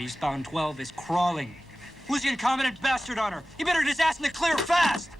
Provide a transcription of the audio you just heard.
at eastbound 12 is crawling. Who's the incompetent bastard on her? You better just ask him to clear fast!